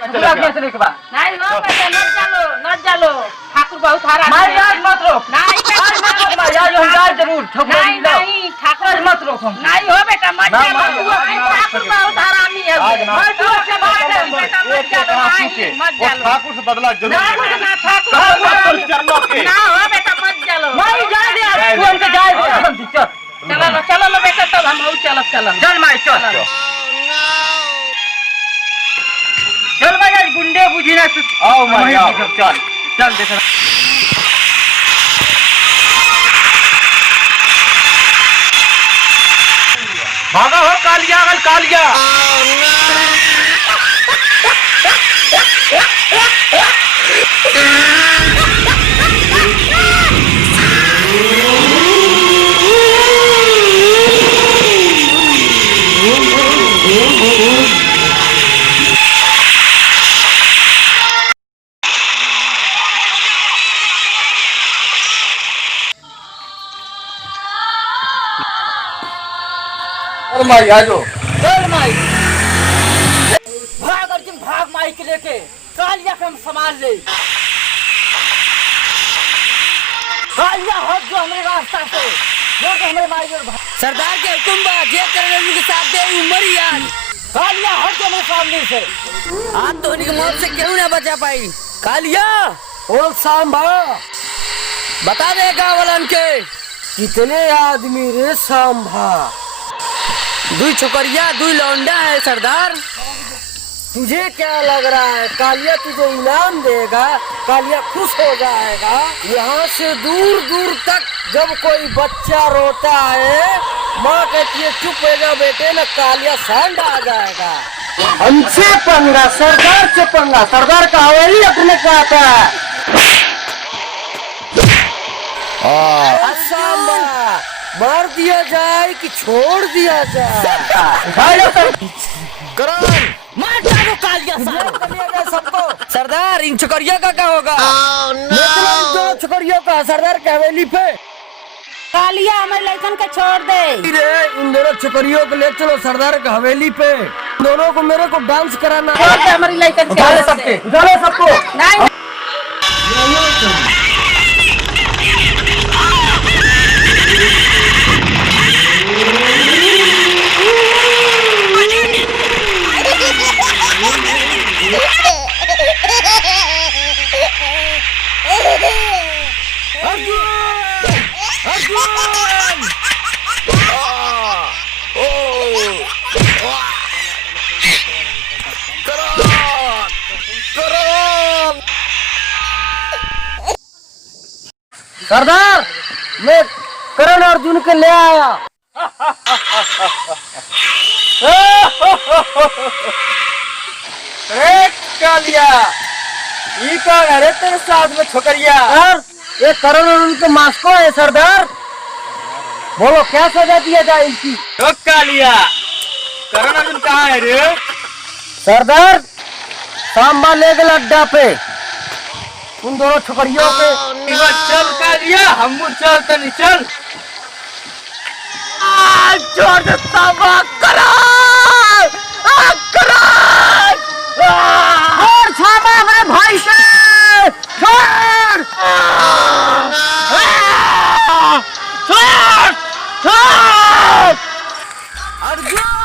नहीं हो बेटा नट जालो ठाकुर बहुत हारा मत रोक जरूर नहीं ठाकुर मत रोक नहीं हो बेटा मत जालो ठाकुर बहुत हरामी है ठाकुर से बदला जरूर ना हो बेटा मत जालो चलो बेटा तब हम चलो चल माई चल चल भाई आज गुंडे बुझी ना तू आओ माई आओ चल चल देख भागा हो कालिया कालिया माई आ जाओ चल माई भाग अर्जुन भाग माई के लेके कालिया को हम संभाल ले कालिया हट जो हमारे रास्ता से जो कि हमारे माई और सरदार के हुकुम बा जे करने के साथ दे उमर यार कालिया हट जो हमारे सामने से आज तो उनकी मौत से क्यों ना बचा पाई कालिया बोल सांबा बता देगा वालन के कितने आदमी रे सांभा दुई छोकरिया दुई लौंडा है सरदार तुझे क्या लग रहा है कालिया तुझे इनाम देगा कालिया खुश हो जाएगा यहाँ से दूर दूर तक जब कोई बच्चा रोता है माँ कहती है चुप हो जा बेटे न कालिया सैंड आ जाएगा हमसे पंगा सरदार से पंगा सरदार का हवेली अपने का आता है मार दिया जाए कि छोड़ दिया जाए करण मार डालो कालिया सबको सरदार इन छोकरिया का क्या होगा दो छोकरियों का सरदार की हवेली पे कालिया हमारे लड़कन को छोड़ दे इन दोनों छोकरियों को ले चलो सरदार की हवेली पे दोनों को मेरे को डांस कराना हमारी लड़कन सबको नहीं सरदार मैं करण अर्जुन के ले आया कालिया ये कौन है रे तेरे साथ में छोकरिया ये करण अर्जुन के मास्को है सरदार बोलो क्या सजा दिया जाए इनकी कालिया करण अर्जुन कहाँ है रे सरदार सांबा ले गए अड्डा पे उन दोनों छोकरियों पे चल कालिया हम चल तनी चल छोड़ दे सांबा करण और सांबा हमारे भाई से छोड़ अर्जुन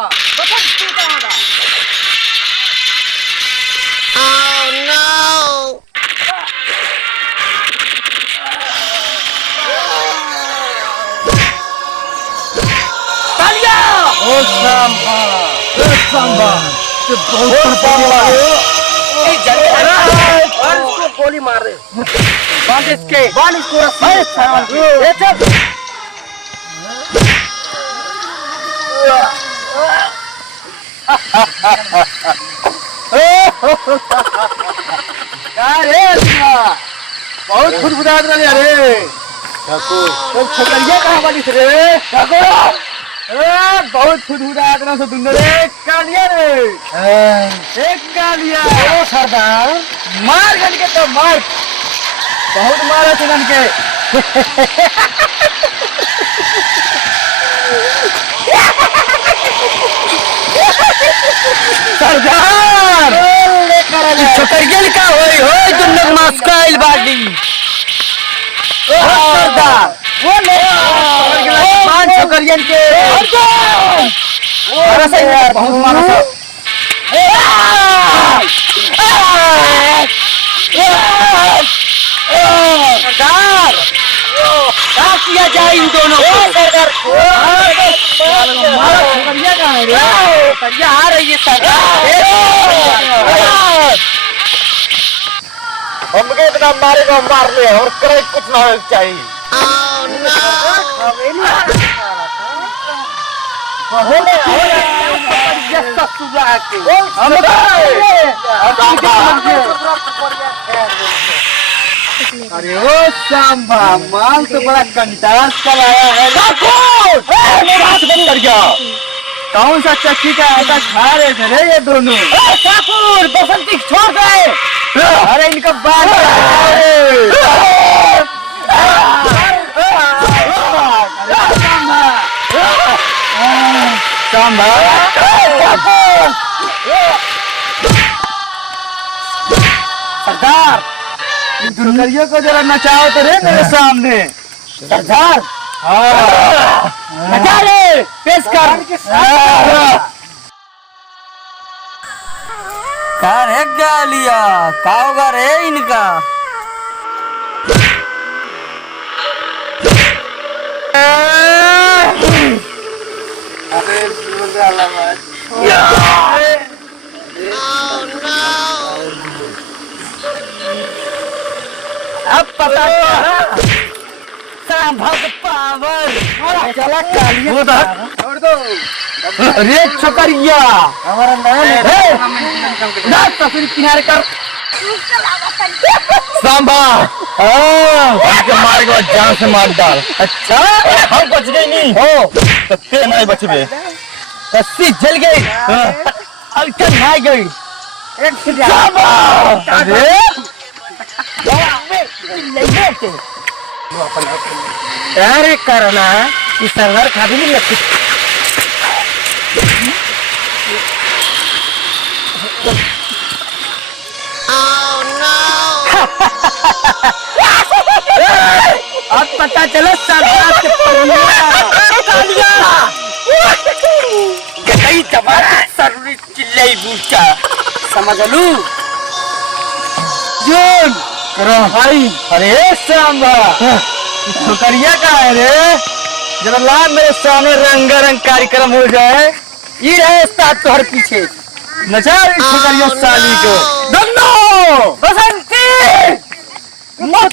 बा बसंती कहाँ बा कालिया ओ सांबा और इसको गोली मार दे। बांध इसको रस्सी से। ये चल। अरे बहुत खुदखुदात रही अरे तो छोकरिया कहाँ वाली रे बहुत खुदखुदात रहा तुमने रे कालिया रे एक कालिया ओ सरदार मार गन के तो मार बहुत मारा थे गन के सरदार छोकरियन का होई होई तुम लोग मस्काइल बाड़ी सरदार वो ले पांच छोकरियन के अरे सही है बहुत मारा था सरदार क्या किया जाए इन दोनों को मारा छोकरिया कहाँ है रे करिया आ रही है सरदार हमके इतना मारेगा मार ले और करे कुछ ना होना चाहिए अरे ओ सांबा माल तो बड़ा कंटास का आया है बात बंद कर गया कौन सा चक्की का आटा खा रहे थे रे ये दोनों ठाकुर बसंती छोड़ गए अरे इनका बाल सरदार इन दुर्गरियों को जरा नचाओ तो रे मेरे सामने सरदार नचा ले पेश कर का रे गालिया का होगा रे इनका अब पता संभव पावर चला कालिया छोड़ दो अरे छोकरिया हमारा नाम है ना तस्वीर किनारे कर सांबा हमके मारे के बाद जान से मार डाल अच्छा हम बच गए नहीं हो तो फिर नहीं बचबे रस्सी जल गई अल्टर ना गई सांबा अरे अरे करना इस सरदार खादी नहीं लगती अब पता चला सरदार के गई जवान सरुरी चिल्लाई बूचा समझ लू जून करो भाई अरे सांबा छोकरिया का है रे जरा ला मेरे सामने रंगारंग कार्यक्रम हो जाए ये रहे साथ तोहर पीछे नचा छोकरिया साली को दन्नो बसंती मत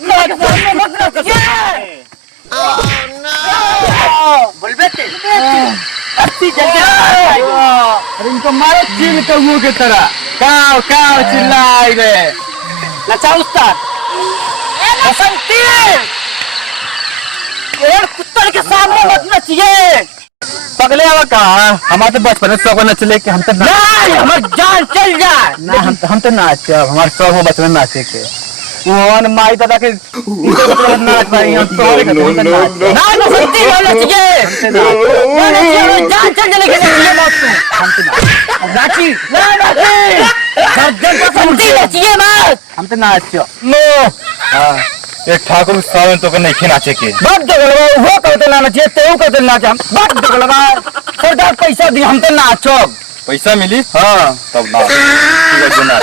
अरे इनको मारो चिल कौओं की तरह काव काव चिल्लाई रे नचा उस्ताद बसंती ये कुत्ते के सामने मत नचिए पगले आवा का हमारे तो बचपन में शौक नचले के हम तो नहीं हमारी जान चल जाए ना हम तो नाचे हमारे शौक हो बचपन में नाचे के वो माई दादा के नाच पाई हम तो ना बसंती ना नचिए ना नचिए जान चल जाने के लिए मत तू नाची ना नाची बसंती नचिए मत हम तो नाचो नो एक ठाकुर सावन तो के नहीं नाचे के बात दगलवा वो कहते ना नाचे तेऊ कहते नाचे हम बात दगलवा सरकार पैसा दी हम तो नाचब पैसा मिली हाँ तब ना जुना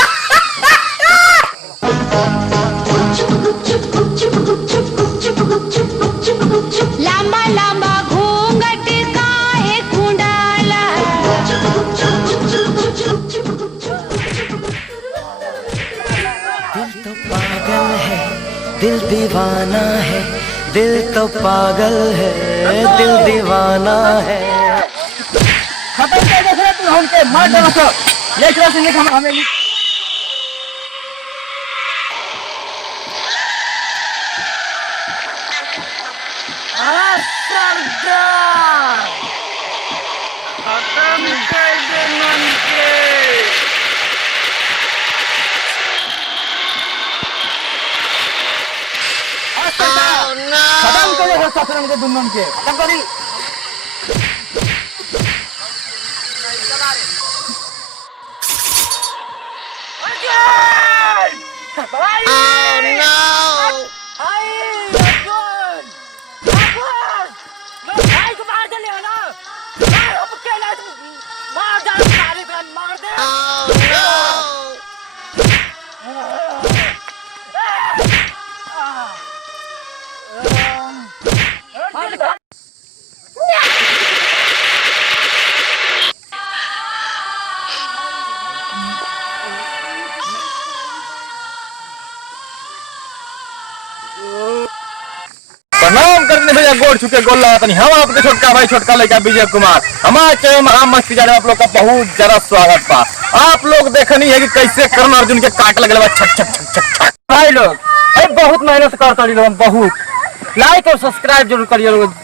लांबा लांबा घूंघट काहे खुंडाला दिल तो पागल है दिल दीवाना है दिल तो पागल है दिल दीवाना है खत्म कर दे तू हमके मार दे तो ये चला से हम हमें खत्म कर दे ससुरन के दुल्हन के खत्म करी प्रणाम करने से गोड़ छुके गोल लगा हम आपके छोटका भाई छोटका लड़का विजय कुमार हमारे चैनल महा मस्ती जाने आप लोग का बहुत ज्यादा स्वागत बा। आप लोग देखनी है कि कैसे कर्ण अर्जुन के काट लगे बा छक छक छक छक छक। भाई लोग बहुत मेहनत करता लोग बहुत लाइक और सब्सक्राइब जरूर करिए लोग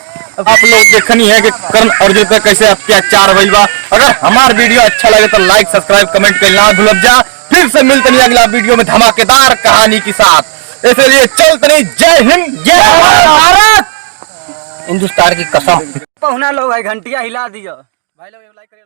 आप लोग देखनी है कि कर्ण अर्जुन पे कैसे अत्याचार भइल बा। अगर हमारा वीडियो अच्छा लगे तो लाइक सब्सक्राइब कमेंट करना भूल जा। फिर से मिलते नहीं अगला वीडियो में धमाकेदार कहानी के साथ। इसलिए चलते नहीं। जय हिंद जय भारत हिंदुस्तान की कसम पहुना लोग है घंटिया हिला दिया भाई लोग लाइक करिए।